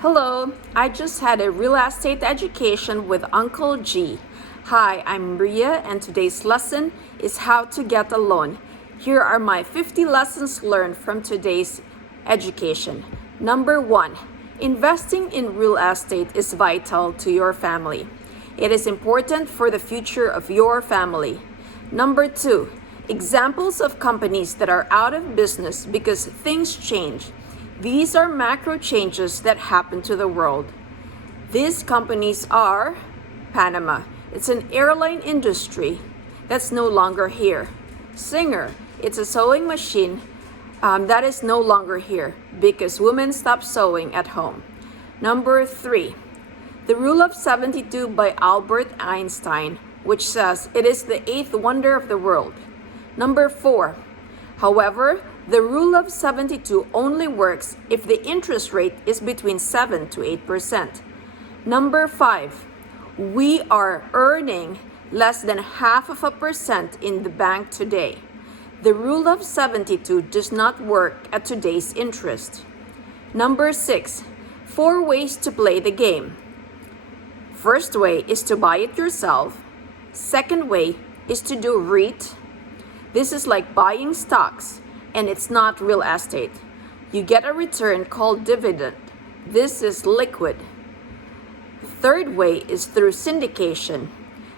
Hello, I just had a real estate education with Uncle G. Hi, I'm Maria, and today's lesson is how to get a loan. Here are my 50 lessons learned from today's education. Number 1, investing in real estate is vital to your family. It is important for the future of your family. Number 2, examples of companies that are out of business because things change. These are macro changes that happen to the world. These companies are Panama. It's an airline industry that's no longer here. Singer. It's a sewing machine that is no longer here because women stopped sewing at home. Number 3. The Rule of 72 by Albert Einstein, which says it is the eighth wonder of the world. Number 4. However, the Rule of 72 only works if the interest rate is between 7 to 8%. Number 5. We are earning less than 0.5% in the bank today. The Rule of 72 does not work at today's interest. Number 6. 4 ways to play the game. First way is to buy it yourself. Second way is to do REIT. This is like buying stocks, and it's not real estate. You get a return called dividend. This is liquid. The third way is through syndication,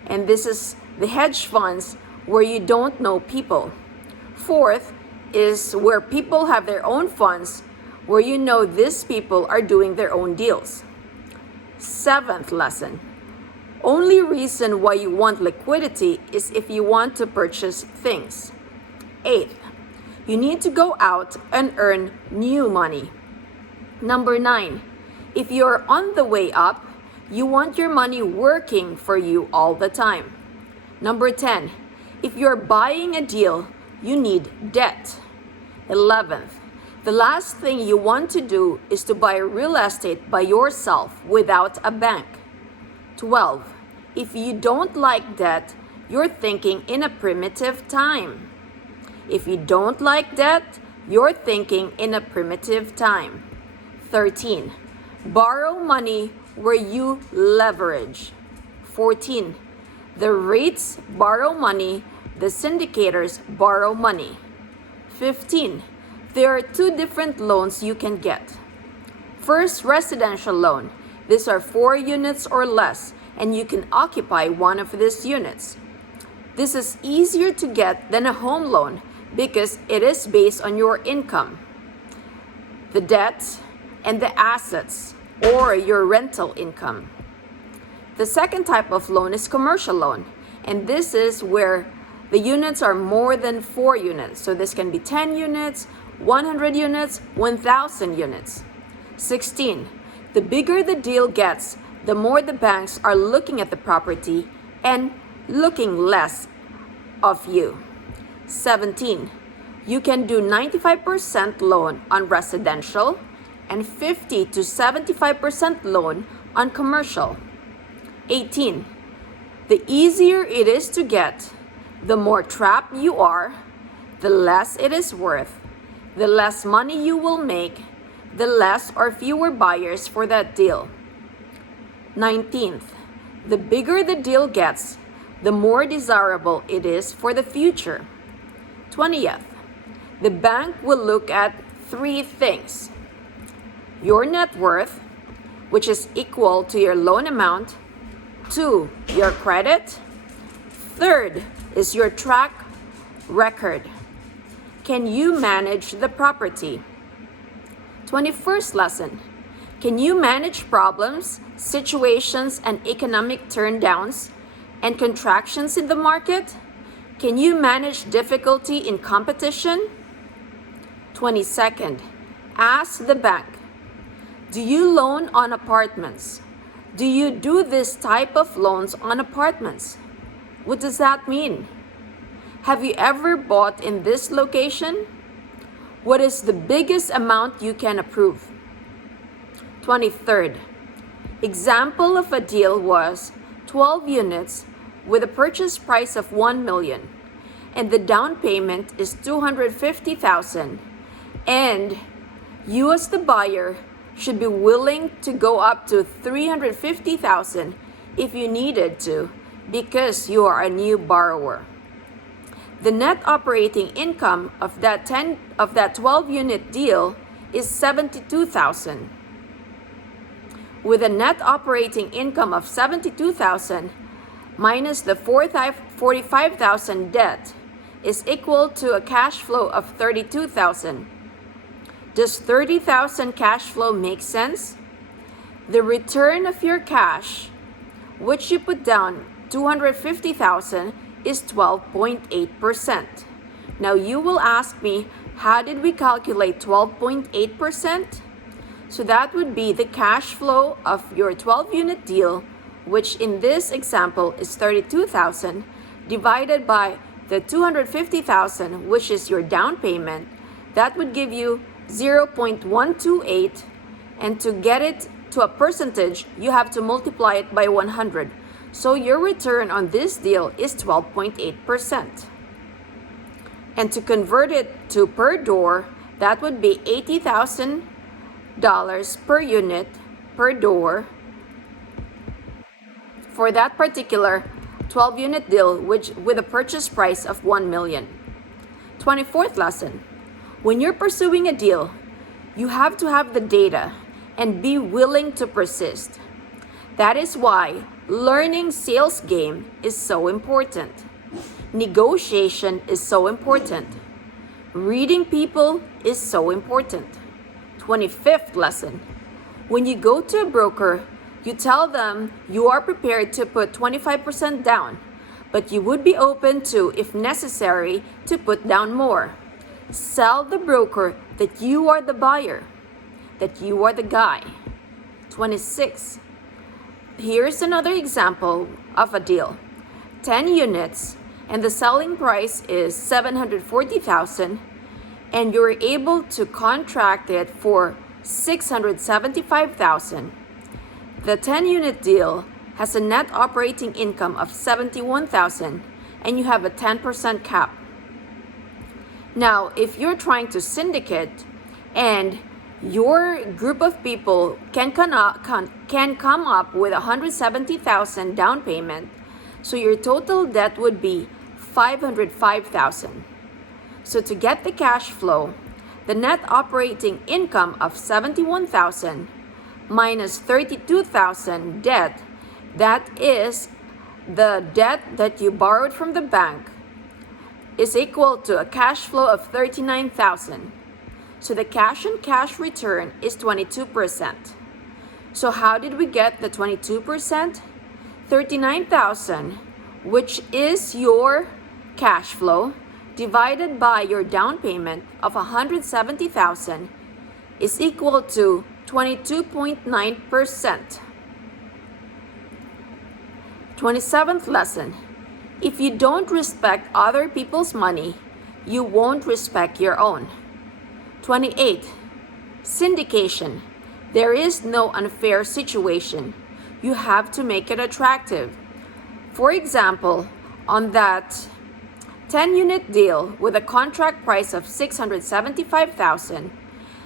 and this is the hedge funds where you don't know people. Fourth is where people have their own funds, where you know these people are doing their own deals. Seventh lesson. Only reason why you want liquidity is if you want to purchase things. Eighth, you need to go out and earn new money. Number 9, if you're on the way up, you want your money working for you all the time. Number 10, if you're buying a deal, you need debt. 11th, the last thing you want to do is to buy real estate by yourself without a bank. 12, if you don't like debt, you're thinking in a primitive time. If you don't like debt, you're thinking in a primitive time. 13, borrow money where you leverage. 14, the REITs borrow money, the syndicators borrow money. 15, there are 2 different loans you can get. First, residential loan. These are 4 units or less, and you can occupy one of these units. This is easier to get than a home loan because it is based on your income, the debt, and the assets, or your rental income. The second type of loan is commercial loan, and this is where the units are more than 4 units. So this can be 10 units, 100 units, 1,000 units. 16. The bigger the deal gets, the more the banks are looking at the property and looking less of you. 17. You can do 95% loan on residential and 50 to 75% loan on commercial. 18. The easier it is to get, the more trapped you are, the less it is worth, the less money you will make, the less or fewer buyers for that deal. 19th, the bigger the deal gets, the more desirable it is for the future. 20th, the bank will look at 3 things. Your net worth, which is equal to your loan amount. 2, your credit. 3rd is your track record. Can you manage the property? 21st lesson. Can you manage problems, situations, and economic turndowns and contractions in the market? Can you manage difficulty in competition? 22nd, ask the bank. Do you loan on apartments? Do you do this type of loans on apartments? What does that mean? Have you ever bought in this location? What is the biggest amount you can approve? 23rd, example of a deal was 12 units with a purchase price of 1 million and the down payment is 250,000 and you as the buyer should be willing to go up to $350,000 if you needed to because you are a new borrower. The net operating income of that 12-unit deal is $72,000. With a net operating income of $72,000 minus the $45,000 debt is equal to a cash flow of $32,000. Does $30,000 cash flow make sense? The return of your cash, which you put down $250,000, is 12.8%. Now you will ask me, how did we calculate 12.8%? So that would be the cash flow of your 12-unit deal, which in this example is $32,000, divided by the $250,000, which is your down payment. That would give you 0.128, and to get it to a percentage, you have to multiply it by 100. So your return on this deal is 12.8%. And to convert it to per door, that would be $80,000 per unit per door for that particular 12-unit deal, which with a purchase price of $1 million. 24th lesson. When you're pursuing a deal, you have to have the data and be willing to persist. That is why learning sales game is so important. Negotiation is so important. Reading people is so important. 25th lesson. When you go to a broker, you tell them you are prepared to put 25% down, but you would be open to, if necessary, to put down more. Sell the broker that you are the buyer, that you are the guy. 26. Here's another example of a deal. 10 units and the selling price is $740,000 and you're able to contract it for $675,000. The 10-unit deal has a net operating income of $71,000 and you have a 10% cap. Now, if you're trying to syndicate and your group of people can come up with $170,000 down payment, so your total debt would be $505,000. So to get the cash flow, the net operating income of $71,000 minus $32,000 debt, that is the debt that you borrowed from the bank, is equal to a cash flow of $39,000. So the cash on cash return is 22%. So how did we get the 22%? $39,000, which is your cash flow, divided by your down payment of $170,000 is equal to 22.9%. 27th lesson. If you don't respect other people's money, you won't respect your own. 28. Syndication. There is no unfair situation. You have to make it attractive. For example, on that 10-unit deal with a contract price of $675,000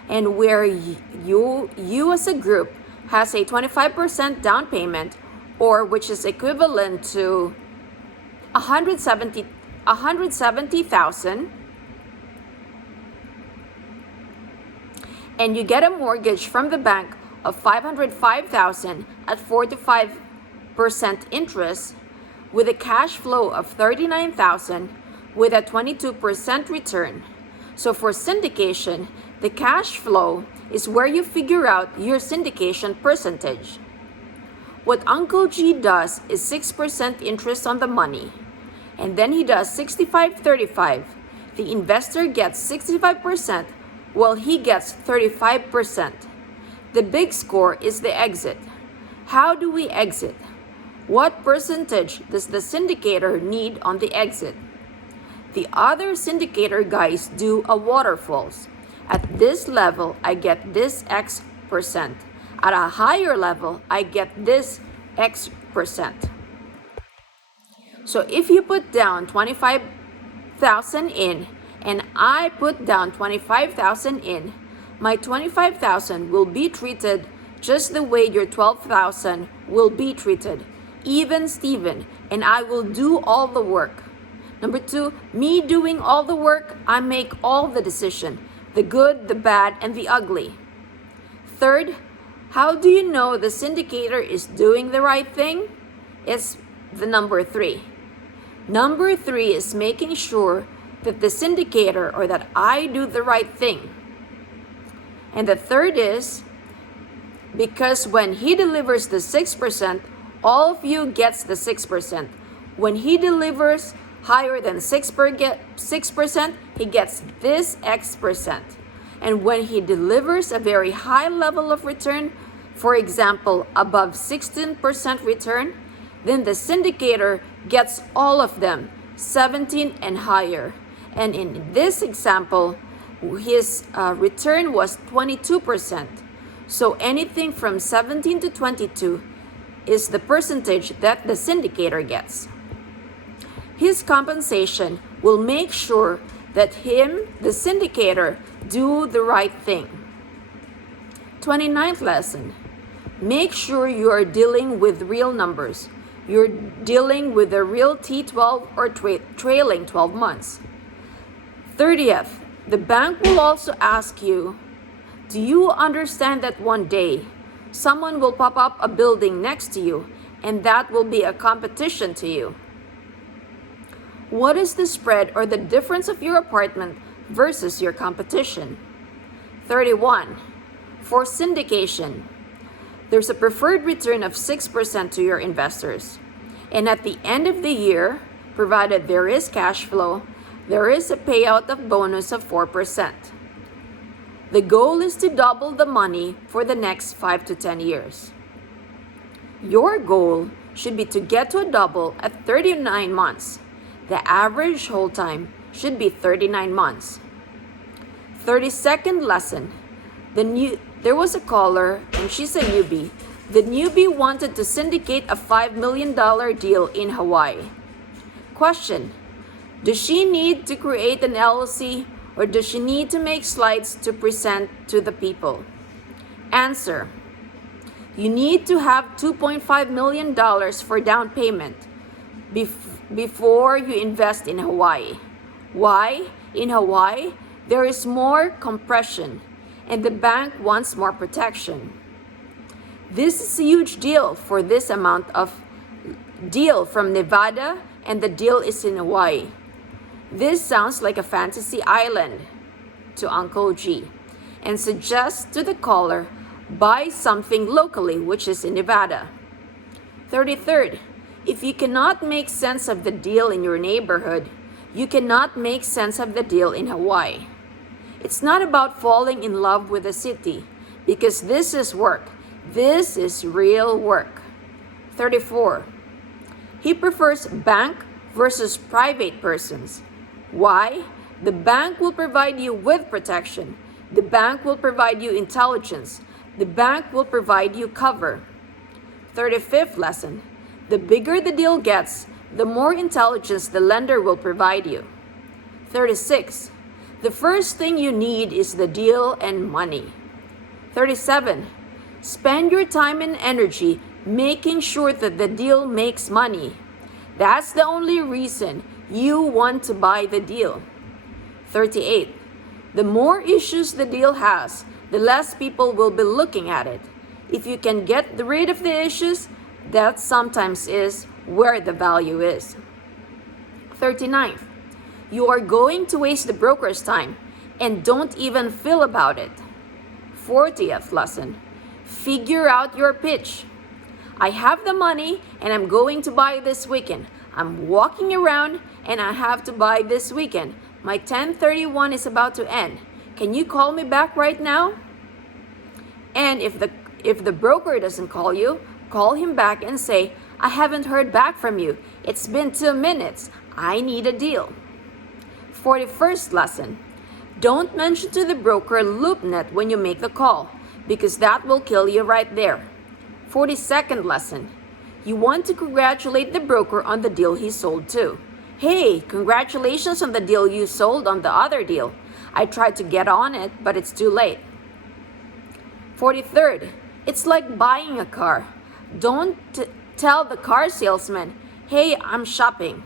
and where you as a group has a 25% down payment, or which is equivalent to $170,000, and you get a mortgage from the bank of $505,000 at 45% interest with a cash flow of $39,000 with a 22% return. So for syndication, the cash flow is where you figure out your syndication percentage. What Uncle G does is 6% interest on the money, and then he does 65-35. The investor gets 65%, while he gets 35%. The big score is the exit. How do we exit? What percentage does the syndicator need on the exit? The other syndicator guys do a waterfalls. At this level, I get this X percent. At a higher level, I get this X percent. So if you put down $25,000 in, and I put down $25,000 in, My 25,000 will be treated just the way your 12,000 will be treated. Even Steven, and I will do all the work. Number 2, me doing all the work, I make all the decision, the good, the bad, and the ugly. Third, how do you know the syndicator is doing the right thing? It's the number 3. Number 3 is making sure that the syndicator or that I do the right thing. And the third is because when he delivers the 6%, all of you gets the 6%. When he delivers higher than 6%, he gets this X%. And when he delivers a very high level of return, for example, above 16% return, then the syndicator gets all of them, 17 and higher. And in this example, his return was 22%. So anything from 17 to 22 is the percentage that the syndicator gets. His compensation will make sure that the syndicator, do the right thing. 29th lesson. Make sure you are dealing with real numbers. You're dealing with a real T12 or trailing 12 months. 30th. The bank will also ask you, do you understand that one day someone will pop up a building next to you and that will be a competition to you? What is the spread or the difference of your apartment versus your competition? 31. For syndication, there's a preferred return of 6% to your investors. And at the end of the year, provided there is cash flow, there is a payout of bonus of 4%. The goal is to double the money for the next 5 to 10 years. Your goal should be to get to a double at 39 months. The average hold time should be 39 months. 32nd lesson. There was a caller and she's a newbie. The newbie wanted to syndicate a $5 million deal in Hawaii. Question. Does she need to create an LLC or does she need to make slides to present to the people? Answer. You need to have $2.5 million for down payment before you invest in Hawaii. Why? In Hawaii, there is more compression and the bank wants more protection. This is a huge deal for this amount of deal from Nevada and the deal is in Hawaii. This sounds like a fantasy island to Uncle G and suggests to the caller buy something locally, which is in Nevada. 33rd, if you cannot make sense of the deal in your neighborhood, you cannot make sense of the deal in Hawaii. It's not about falling in love with a city because this is work. This is real work. 34. He prefers bank versus private persons. Why? The bank will provide you with protection. The bank will provide you intelligence. The bank will provide you cover. 35th lesson. The bigger the deal gets, the more intelligence the lender will provide you. 36. The first thing you need is the deal and money. 37. Spend your time and energy making sure that the deal makes money. That's the only reason you want to buy the deal. 38. The more issues the deal has, the less people will be looking at it. If you can get rid of the issues, that sometimes is where the value is. 39. You are going to waste the broker's time and don't even feel about it. 40th lesson. Figure out your pitch. I have the money and I'm going to buy this weekend. I'm walking around and I have to buy this weekend. My 1031 is about to end. Can you call me back right now? And if the broker doesn't call you, call him back and say, I haven't heard back from you. It's been 2 minutes. I need a deal. 41st lesson. Don't mention to the broker LoopNet when you make the call because that will kill you right there. 42nd lesson. You want to congratulate the broker on the deal he sold to. Hey, congratulations on the deal you sold on the other deal. I tried to get on it, but it's too late. 43rd, it's like buying a car. Don't tell the car salesman, hey, I'm shopping.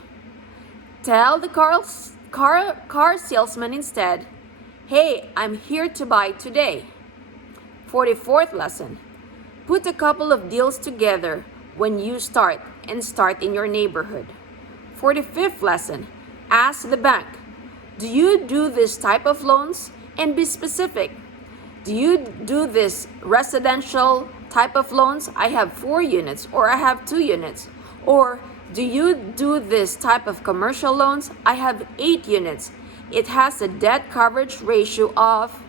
Tell the car salesman instead, hey, I'm here to buy today. 44th lesson, put a couple of deals together when you start and start in your neighborhood. 45th lesson, ask the bank, do you do this type of loans? And be specific. Do you do this residential type of loans? I have 4 units, or I have 2 units. Or do you do this type of commercial loans? I have 8 units. It has a debt coverage ratio of.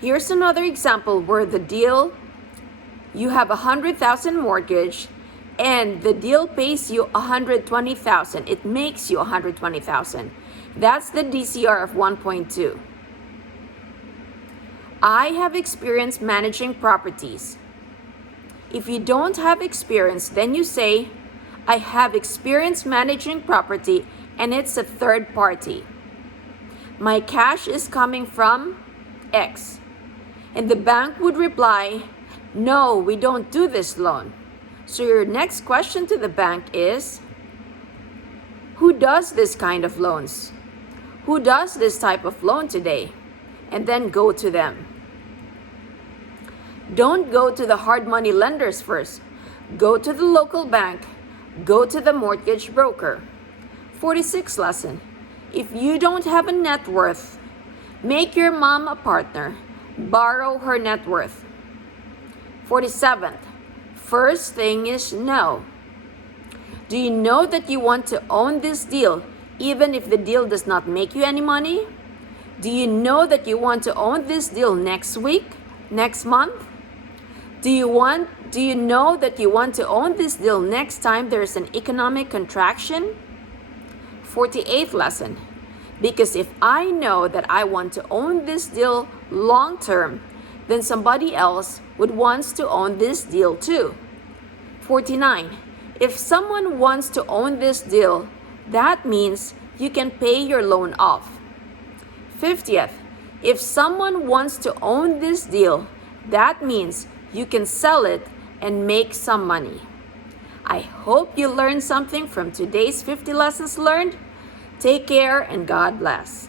Here's another example where the deal, you have $100,000 mortgage and the deal pays you $120,000. It makes you $120,000. That's the DCR of 1.2. I have experience managing properties. If you don't have experience, then you say, I have experience managing property and it's a third party. My cash is coming from X. And the bank would reply, no, we don't do this loan. So your next question to the bank is, who does this kind of loans? Who does this type of loan today? And then go to them. Don't go to the hard money lenders first. Go to the local bank. Go to the mortgage broker. 46th lesson. If you don't have a net worth, make your mom a partner. Borrow her net worth. 47th. First thing is no. Do you know that you want to own this deal even if the deal does not make you any money? Do you know that you want to own this deal next week, next month? Do you know that you want to own this deal next time there's an economic contraction? 48th lesson. Because if I know that I want to own this deal long term, then somebody else would want to own this deal too. 49. If someone wants to own this deal, that means you can pay your loan off. 50th. If someone wants to own this deal, that means you can sell it and make some money. I hope you learned something from today's 50 lessons learned. Take care and God bless.